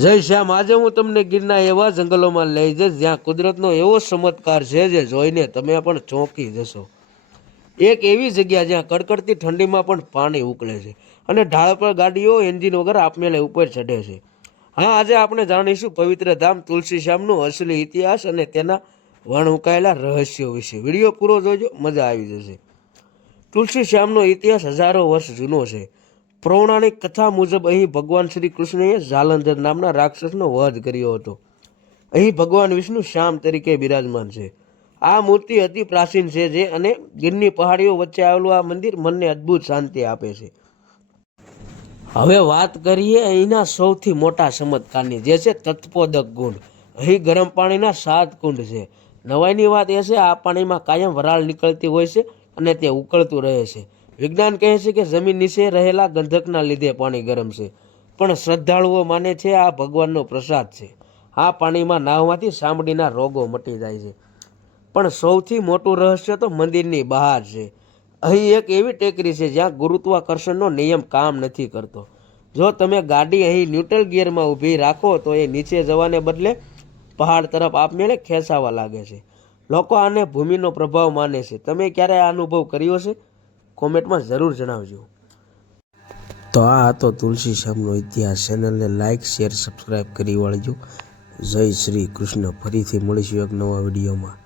જય શ્યામ। આજે હું તમને ગીરના એવા જંગલોમાં લઈ જઈશ જ્યાં કુદરતનો એવો ચમત્કાર છે જે જોઈને તમે પણ ચોંકી જશો। એક એવી જગ્યા જ્યાં કડકડતી ઠંડીમાં પણ પાણી ઉકળે છે અને ઢાળ પર ગાડીઓ એન્જિન વગર આપમેળે ઉપર ચઢે છે। હા, આજે આપણે જાણીશું પવિત્ર ધામ તુલસી શ્યામનો અસલી ઇતિહાસ અને તેના વણઉકાયેલા રહસ્યો વિશે। વિડીયો પૂરો જોજો, મજા આવી જશે। તુલસી શ્યામનો ઇતિહાસ હજારો વર્ષ જૂનો છે। પૌરાણિક કથા મુજબ અહીં ભગવાન શ્રી કૃષ્ણએ જાલંધર નામના રાક્ષસનો વધ કર્યો હતો। અહીં ભગવાન વિષ્ણુ શ્યામ તરીકે બિરાજમાન છે। આ મૂર્તિ અતિ પ્રાચીન છે જે અને ગીરની પહાડીઓ વચ્ચે આવેલું આ મંદિર મનને અદ્ભુત શાંતિ આપે છે। હવે વાત કરીએ અહીંના સૌથી મોટા ચમત્કારની, જે છે તત્પોદક કુંડ। અહીં ગરમ પાણીના 7 કુંડ છે। નવાઈની વાત એ છે આ પાણીમાં કાયમ વરાળ નીકળતી હોય છે અને તે ઉકળતું રહે છે। વિજ્ઞાન કહે છે કે જમીન નીચે રહેલા ગંધકના લીધે પાણી ગરમ છે, પણ શ્રદ્ધાળુઓ માને છે આ ભગવાનનો પ્રસાદ છે। આ પાણીમાં નાહવાથી ચામડીના રોગો મટી જાય છે। પણ સૌથી મોટું રહસ્ય તો મંદિરની બહાર છે। અહીં એક એવી ટેકરી છે જ્યાં ગુરુત્વાકર્ષણનો નિયમ કામ નથી કરતો। જો તમે ગાડી અહીં ન્યુટ્રલ ગિયરમાં ઊભી રાખો તો એ નીચે જવાને બદલે પહાડ તરફ આપમેળે ખેંચાવા લાગે છે। લોકો આને ભૂમિનો પ્રભાવ માને છે। તમે ક્યારે આ અનુભવ કર્યો છે? કોમેન્ટમાં જરૂર જણાવજો। તો આ હતો તુલસી શ્યામનો ઇતિહાસ। ચેનલને લાઇક, શેર, સબસ્ક્રાઈબ કરી વાળજો। જય શ્રી કૃષ્ણ। ફરીથી મળીશું એક નવા વિડીયોમાં।